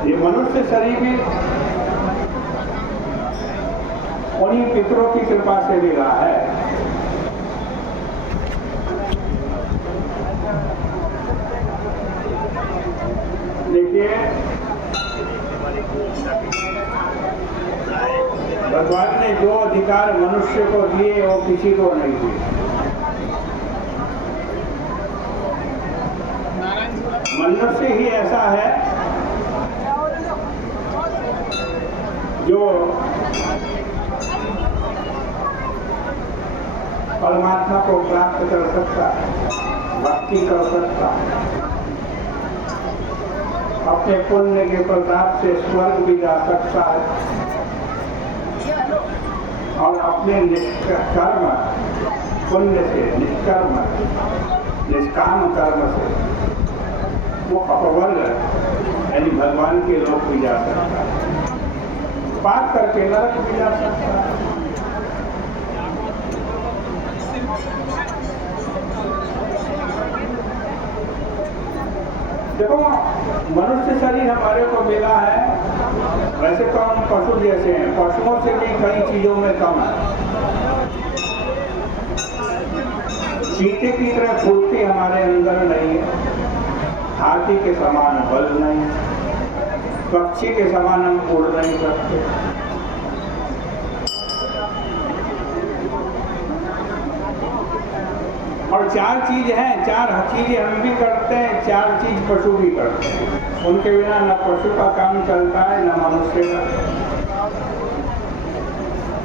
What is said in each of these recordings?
ये मनुष्य शरीर भी उन्हीं पितरों की कृपा से मिला है। देखिए, भगवान ने जो अधिकार मनुष्य को दिए वो किसी को नहीं दिए। मनुष्य ही ऐसा है जो परमात्मा को प्राप्त कर सकता है, भक्ति कर सकता है, अपने पुण्य के प्रताप से स्वर्ग भी जा सकता है और अपने निष्कर्म पुण्य से, निष्काम कर्म से वो अपवर्ग यानी भगवान के लोक भी जा सकता है, पाप करके नरक भी जा सकता है। देखो, मनुष्य शरीर हमारे को मिला है, वैसे तो हम पशु जैसे हैं, पशुओं से भी कई चीजों में कम है। चीते की तरह फुर्ती हमारे अंदर नहीं है, हाथी के समान बल नहीं, पक्षी के समान हम उड़ नहीं सकते। और चार चीज हैं, चार चीजें हम भी करते हैं, चार चीज पशु भी करते हैं। उनके बिना न पशु का काम चलता है न मनुष्य का।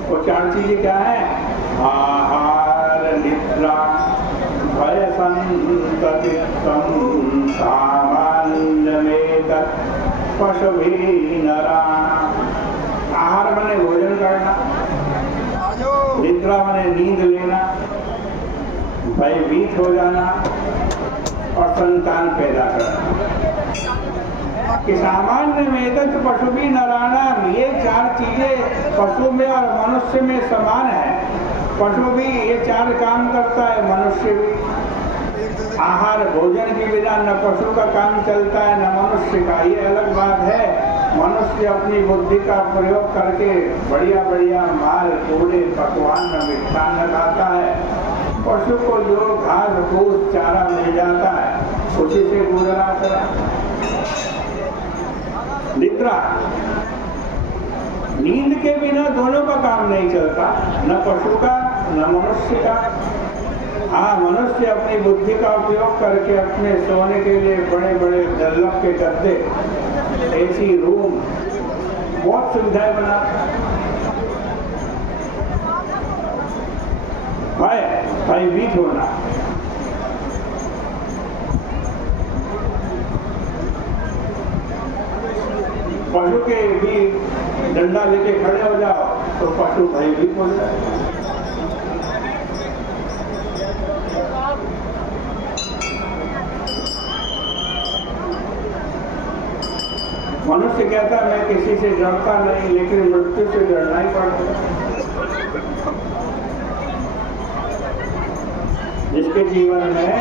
वो चार चीजें क्या है? आहार, निद्रा, भय संततित्वं सामान्यमेतत् पशुभिः नराणाम्। आहार माने भोजन करना, निद्रा माने नींद लेना, भयभीत हो जाना और संतान पैदा करना। कि सामान्य में पशु भी नराणाम, ये चार चीजें पशु में और मनुष्य में समान है। पशु भी ये चार काम करता है, मनुष्य भी। आहार भोजन के बिना न पशु का काम चलता है न मनुष्य का। ये अलग बात है, मनुष्य अपनी बुद्धि का प्रयोग करके बढ़िया बढ़िया माल पूरे पकवान मिष्ठान खाता है। पशु को जो घास फूस चारा मिल जाता है उसी से गुजरा चला। निद्रा, नींद के बिना दोनों का काम नहीं चलता, न पशु का न मनुष्य का। हाँ, मनुष्य अपनी बुद्धि का उपयोग करके अपने सोने के लिए बड़े बड़े डल्लफ के गद्दे, एसी रूम, बहुत सुविधाएं बनाता है। भयभीत होना, पशु के भी डंडा लेके खड़े हो जाओ तो पशु भयभीत हो जाए। मनुष्य कहता है मैं किसी से डरता नहीं, लेकिन मृत्यु से डरना ही पड़ता। जिसके जीवन में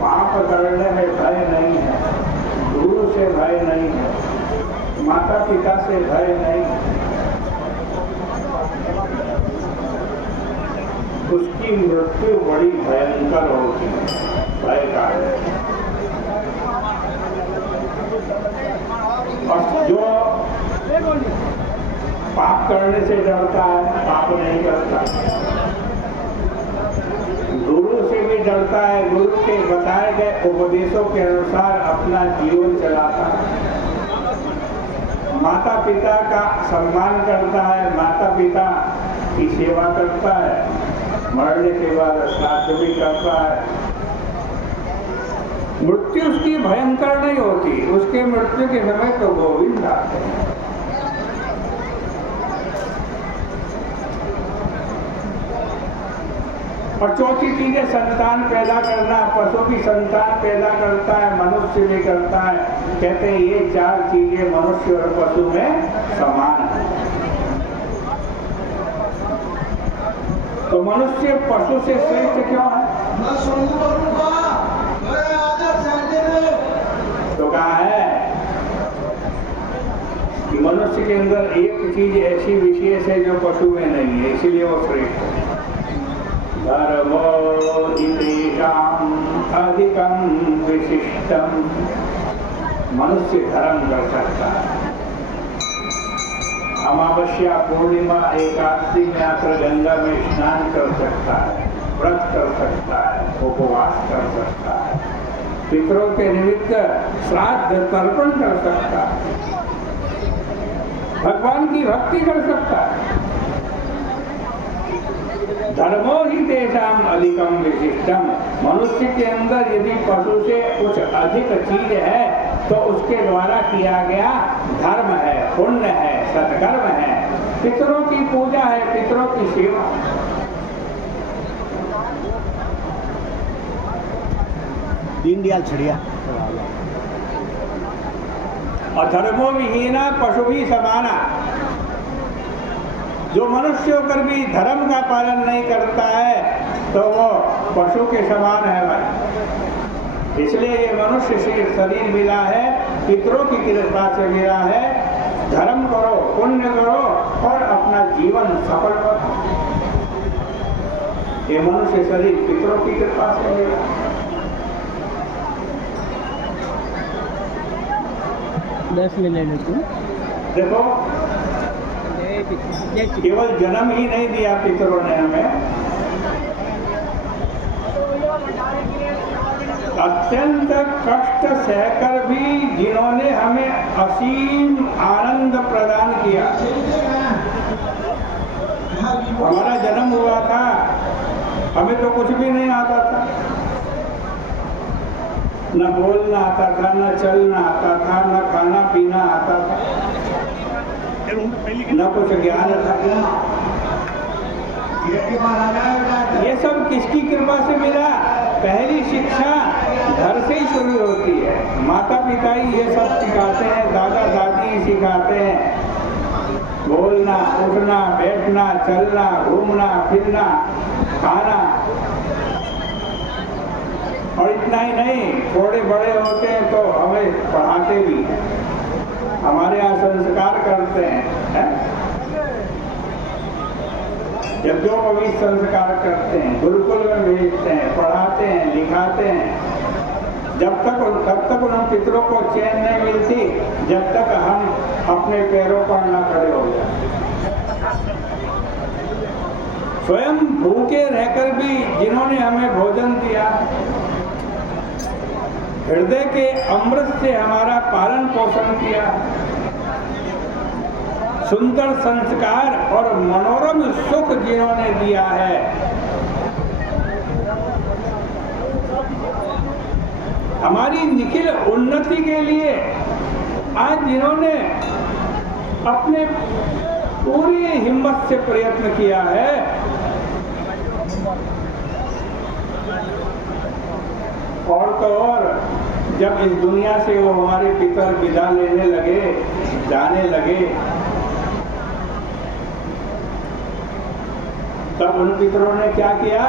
पाप करने में भय नहीं है, गुरु से भय नहीं है, माता पिता से भय नहीं है, उसकी मृत्यु बड़ी भयंकर होगी, भय का है। और जो पाप करने से डरता है, पाप नहीं करता। गुरु से भी डरता है, गुरु के बताए गए उपदेशों के अनुसार अपना जीवन चलाता है। माता पिता का सम्मान करता है, माता पिता की सेवा करता है, मरने के बाद श्राद्ध भी करता है। मृत्यु उसकी भयंकर नहीं होती, उसके मृत्यु के समय तो गोविंद आते हैं। और चौथी चीज है संतान पैदा करना। पशु भी संतान पैदा करता है, मनुष्य भी करता है। कहते हैं ये चार चीजें मनुष्य और पशु में समान है। तो मनुष्य पशु से श्रेष्ठ क्यों है? तो कहा है मनुष्य के अंदर एक चीज ऐसी विशेष है जो पशु में नहीं है, इसलिए वो श्रेष्ठ है। धर्मो हितेषाम् अधिकं विशिष्टम। मनुष्य धर्म कर सकता है, अमावस्या पूर्णिमा एकादशी में आकर गंगा में स्नान कर सकता है, व्रत कर सकता है, उपवास कर सकता है, पितरों के निमित्त श्राद्ध तर्पण कर सकता है, भगवान की भक्ति कर सकता है। धर्मो ही तेषाम अधिकम विशिष्टम। मनुष्य के अंदर यदि पशु से कुछ अधिक चीज है तो उसके द्वारा किया गया धर्म है, पुण्य है, सत्कर्म है, पितरों की पूजा है, पितरों की सेवा। दीनदयाल छड़िया। अधर्मो विहीना पशु भी समाना। जो मनुष्य होकर भी धर्म का पालन नहीं करता है तो वो पशु के समान है भाई। इसलिए ये मनुष्य शरीर मिला है, पितरों की कृपा से मिला है। धर्म करो, पुण्य करो और अपना जीवन सफल करो। ये मनुष्य शरीर पितरों की कृपा से मिला। देखो, केवल जन्म ही नहीं दिया पितरों ने हमें, अत्यंत कष्ट सहकर भी जिन्होंने हमें असीम आनंद प्रदान किया। हमारा जन्म हुआ था, हमें तो कुछ भी नहीं आता था, न बोलना आता था, न चलना आता था, न खाना पीना आता था, न कुछ ज्ञान था। ये सब किसकी कृपा से मिला? पहली शिक्षा घर से ही शुरू होती है। माता पिता ही ये सब सिखाते हैं, दादा दादी ही सिखाते हैं। बोलना, उठना, बैठना, चलना, घूमना, फिरना, खाना। और इतना ही नहीं, थोड़े बड़े होते हैं तो हमें पढ़ाते भी हैं, हमारे यहाँ संस्कार करते हैं, जब जो कभी संस्कार करते हैं, गुरुकुल में भेजते हैं, पढ़ाते हैं, लिखाते हैं। तब तक उन पितरों को चैन नहीं मिलती जब तक हम अपने पैरों पर न खड़े हो जाए। स्वयं भूखे रहकर भी जिन्होंने हमें भोजन दिया, हृदय के अमृत से हमारा पालन पोषण किया, सुंदर संस्कार और मनोरम सुख जिन्होंने दिया है, हमारी निखिल उन्नति के लिए आज जिन्होंने अपने पूरी हिम्मत से प्रयत्न किया है, और तो और जब इस दुनिया से वो हमारे पितर विदा लेने लगे, जाने लगे, तब उन पितरों ने क्या किया?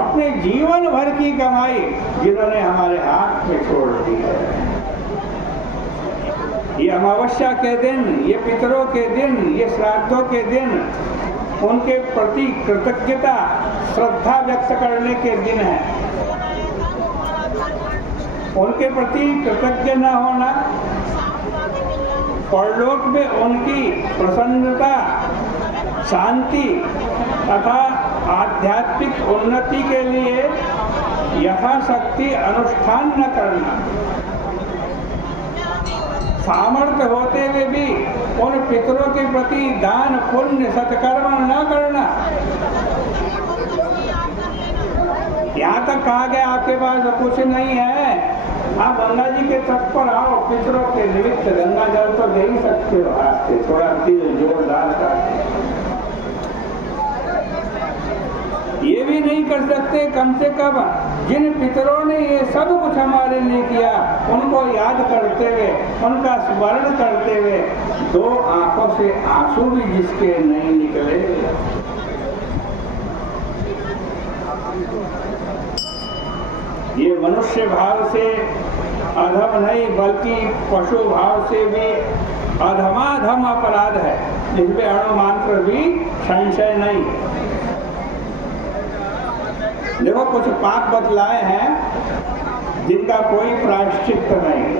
अपने जीवन भर की कमाई जिन्होंने हमारे हाथ में छोड़ दी है। ये अमावस्या के दिन, ये पितरों के दिन, ये श्राद्धों के दिन उनके प्रति कृतज्ञता, श्रद्धा व्यक्त करने के दिन है। उनके प्रति कृतज्ञ न होना परलोक में उनकी प्रसन्नता, शांति तथा आध्यात्मिक उन्नति के लिए यथाशक्ति अनुष्ठान न करना, सामर्थ्य होते हुए भी उन पितरों के प्रति दान पुण्य सत्कर्म न करना। यहाँ तक कहा गया आपके पास कुछ नहीं है, आप गंगा जी के तट पर आओ, पितरों के निमित्त गंगा जल तो दे ही सकते हो, हाथ से थोड़ा तेल जोरदार करके। ये भी नहीं कर सकते कम से कम जिन पितरों ने ये सब कुछ हमारे लिए किया, उनको याद करते हुए, उनका स्मरण करते हुए, दो आंखों से आंसू भी जिसके नहीं निकले। ये मनुष्य भाव से अधम नहीं बल्कि पशु भाव से भी अधमा धमाधम अपराध है, जिसमें अणुमात्र भी संशय नहीं। देखो कुछ पाप बतलाए हैं जिनका कोई प्रायश्चित नहीं।